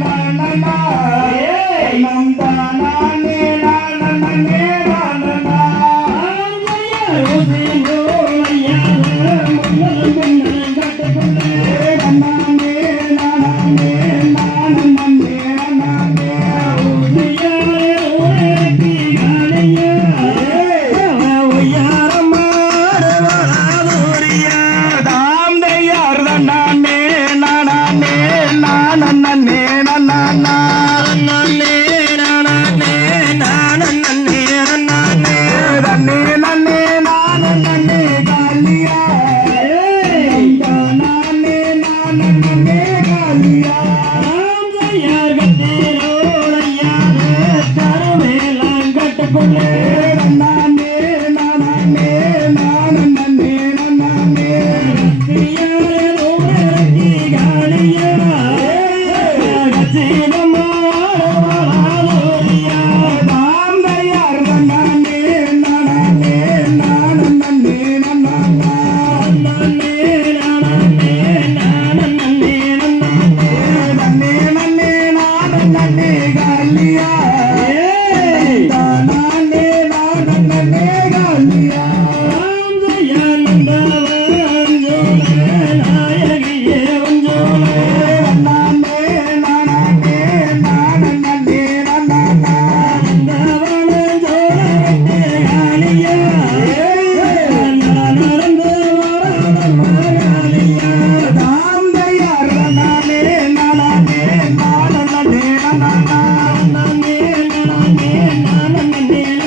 నందన నందన Bye.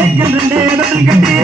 கேட்கிற நேரத்தில் கட்டி.